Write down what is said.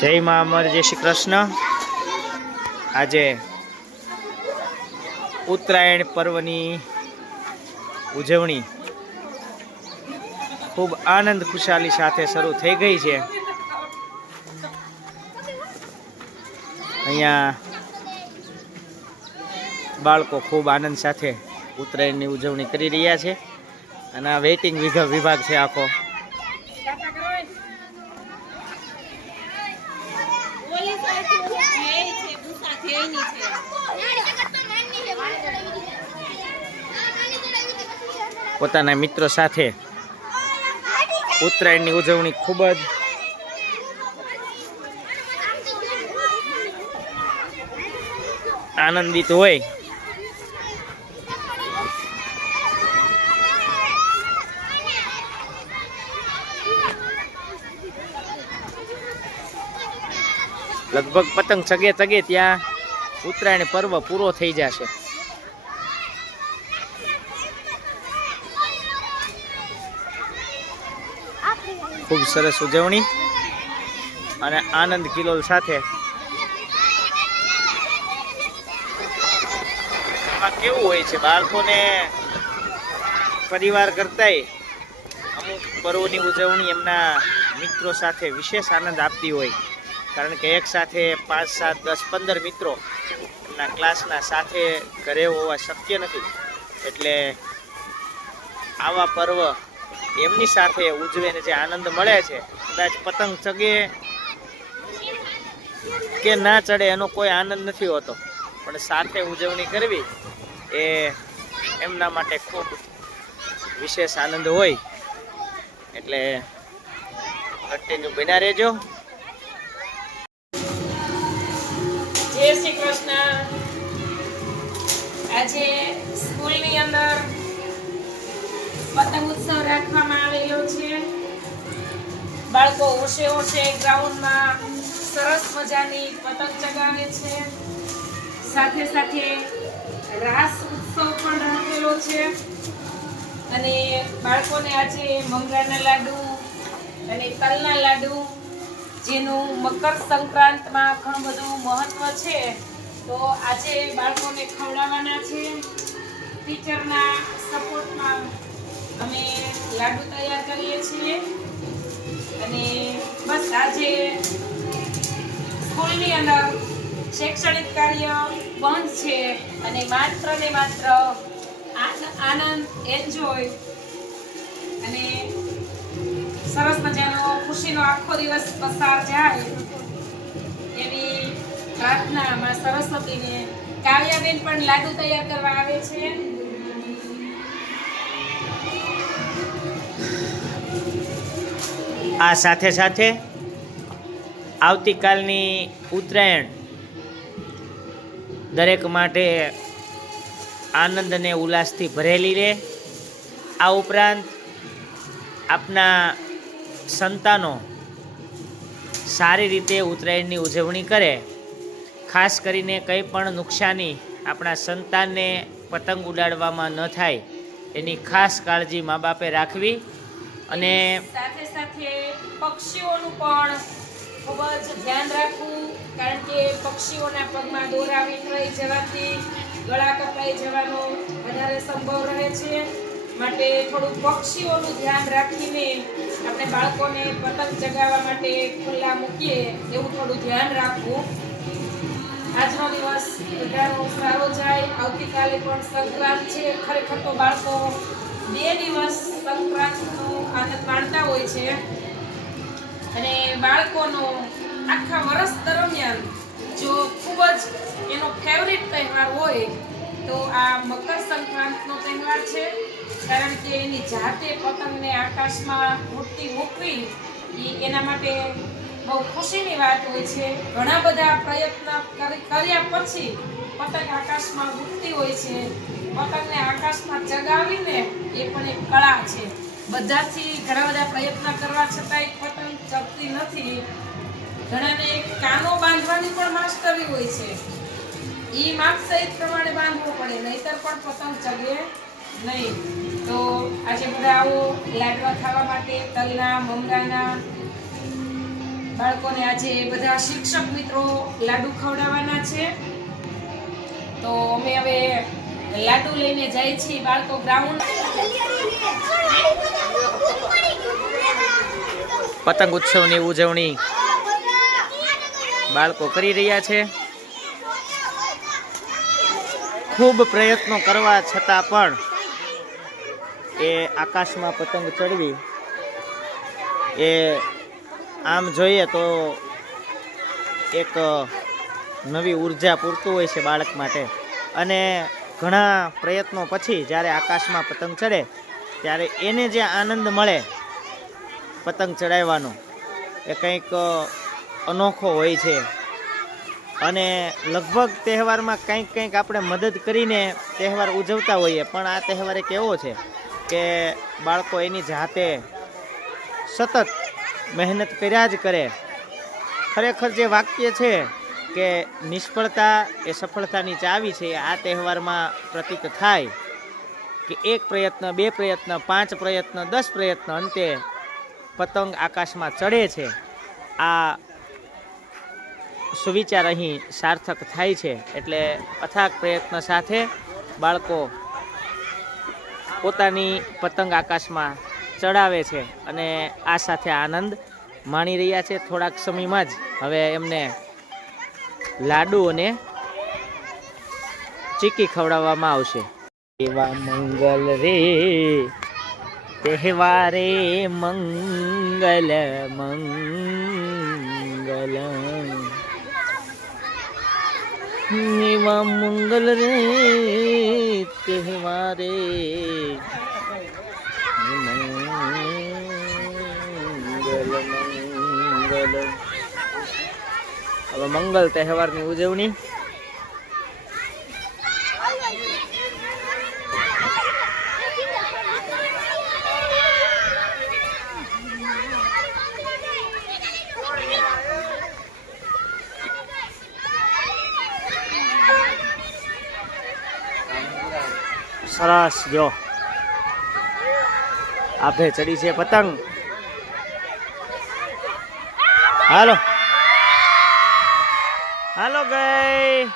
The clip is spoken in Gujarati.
જય મા અમર, જય શ્રી કૃષ્ણ। આજે ઉત્તરાયણ પર્વની ઉજવણી ખૂબ આનંદ ખુશાલી સાથે શરૂ થઈ ગઈ છે। અહીંયા બાળકો ખૂબ આનંદ સાથે ઉત્તરાયણની ઉજવણી કરી રહ્યા છે અને આ વેઇટિંગ વિભાગ છે આખો। પોતાના મિત્રો સાથે ઉત્તરાયણની ઉજવણી ખૂબ જ આનંદિત હોય। લગભગ પતંગ ચગે ત્યાં ઉત્તરાયણ પર્વ પૂરો થઈ જશે। ખૂબ સરસ ઉજવણી અને આનંદ કિલોલ સાથે। કેવું હોય છે, બાળકોને પરિવાર કરતાંય અમુક પર્વની ઉજવણી એમના મિત્રો સાથે વિશેષ આનંદ આપતી હોય, કારણ કે એક સાથે 5, 7, 10, 15 મિત્રો એમના ક્લાસના સાથે ઘરે હોવા શક્ય નથી। એટલે આવા પર્વ એમની સાથે ઉજવીને જે આનંદ મળે છે, કદાચ પતંગ ચગે કે ના ચડે એનો કોઈ આનંદ નથી હોતો, પણ સાથે ઉજવણી કરવી એ એમના માટે ખૂબ વિશેષ આનંદ હોય। એટલે કન્ટિન્યુ બન્યા રહેજો। જય શ્રી કૃષ્ણ। આજે સ્કૂલની અંદર પતંગ ઉત્સવ રાખવામાં આવેલો છે। બાળકો હોશે ગ્રાઉન્ડમાં સરસ મજાની પતંગ ચગાવે છે। સાથે સાથે રાસ ઉત્સવ પણ રાખેલો છે અને બાળકોને આજે મમરાના લાડુ અને તલના લાડુ, જેનું મકર સંક્રાંતમાં ઘણું બધું મહત્વ છે, તો આજે બાળકોને ખવડાવવાના છે। ટીચરના સપોર્ટમાં અમે લાડુ તૈયાર કરીએ છીએ અને બસ આજે સ્કૂલની અંદર શૈક્ષણિક કાર્ય બંધ છે અને માત્ર ને માત્ર આનંદ, એન્જોય અને સરસ મજાનો ખુશીનો આખો દિવસ પસાર જાય એવી પ્રાર્થના માં સરસ્વતીને। કાવ્યાબેન પણ લાડુ તૈયાર કરવા આવે છે। આ સાથે સાથે આવતીકાલની ઉત્તરાયણ દરેક માટે આનંદ અને ઉલ્લાસથી ભરેલી રહે। આ ઉપરાંત આપના સંતાનો સારી રીતે ઉત્તરાયણની ઉજવણી કરે, ખાસ કરીને કંઈ પણ નુકસાની આપણા સંતાનને પતંગ ઉડાડવામાં ન થાય એની ખાસ કાળજી મા બાપે રાખવી। અને સાથે સાથે પક્ષીઓનું પણ ખૂબ જ ધ્યાન રાખવું, કારણ કે પક્ષીઓના પગમાં દોરા વીંટળાઈ જવાથી ગળા કપાઈ જવાનો વધારે સંભવ રહે છે, માટે થોડું પક્ષીઓનું ધ્યાન રાખીને આપણે બાળકોને પતંગ ચગાવવા માટે ખુલ્લા મૂકીએ એવું થોડું ધ્યાન રાખવું। આજનો દિવસ બધાનો સારો જાય। આવતીકાલે પણ સંક્રાંત છે। ખરેખર તો બાળકો 2 દિવસ સંક્રાંતનો આનંદ માણતા હોય છે અને બાળકોનો આખા વર્ષ દરમિયાન જો ખૂબ જ એનો ફેવરિટ તહેવાર હોય તો આ મકર સંક્રાંતનો તહેવાર છે, કારણ કે એની જાતે પતંગને આકાશમાં ઉડતી મૂકવી એ એના માટે બહુ ખુશીની વાત હોય છે। ઘણા બધા પ્રયત્ન કર્યા પછી પતંગ આકાશમાં ઉડતી હોય છે। પતંગને આકાશમાં ચગાવીને એ પણ એક કળા છે। બધાથી ઘણા બધા પ્રયત્ન કરવા છતાંય પતંગ ચગતી નથી। ઘણાને કાનો બાંધવાની પણ માસ્ટરી હોય છે, એ માપ સહિત પ્રમાણે બાંધવો પડે, નહીતર પણ પતંગ ચગે નહીં। તો આજે બધા આવો લાડવા ખાવા માટે તલના, મમરાના બાળકોને આજે બધા શિક્ષક મિત્રો લાડુ ખવડાવવાના છે. તો અમે હવે લાડુ લઈને જાય છીએ. બાળકો ગ્રાઉન્ડ પતંગ ઉત્સવની ઉજવણી બાળકો કરી રહ્યા છે. ખૂબ પ્રયત્નો કરવા છતાં પણ એ આકાશમાં પતંગ ચડવી એ આમ જોઈએ તો એક નવી ઉર્જા પૂરતું હોય છે બાળક માટે. અને ઘણા પ્રયત્નો પછી જ્યારે આકાશમાં પતંગ ચડે ત્યારે એને જે આનંદ મળે પતંગ ચડાવવાનો એ કંઈક અનોખો હોય છે. અને લગભગ તહેવારમાં કંઈક આપણે મદદ કરીને તહેવાર ઉજવતા હોઈએ, પણ આ તહેવાર એક એવો છે કે બાળકો એની જાતે સતત મહેનત કર્યા જ કરે. ખરેખર જે વાક્ય છે કે નિષ્ફળતા એ સફળતાની ચાવી છે, આ તહેવારમાં પ્રતીક થાય કે 1 પ્રયત્ન, 2 પ્રયત્ન, 5 પ્રયત્ન, 10 પ્રયત્ન, અંતે પતંગ આકાશમાં ચડે છે. આ સુવિચાર અહીં સાર્થક થાય છે. એટલે અથાગ પ્રયત્ન સાથે બાળકો પોતાની પતંગ આકાશમાં ચડાવે છે અને આ સાથે આનંદ માણી રહ્યા છે. થોડાક સમયમાં જ હવે એમને લાડુ અને ચીકી ખવડાવવામાં આવશે. એવા મંગલ રે તહેવારે મંગલ મંગલ, એવા મંગલ રે તહેવારે મંગલ. હવે મંગલ તહેવારની ઉજવણી સરસ. જો આભે ચડી છે પતંગ. હાલો હાલો ગઈ.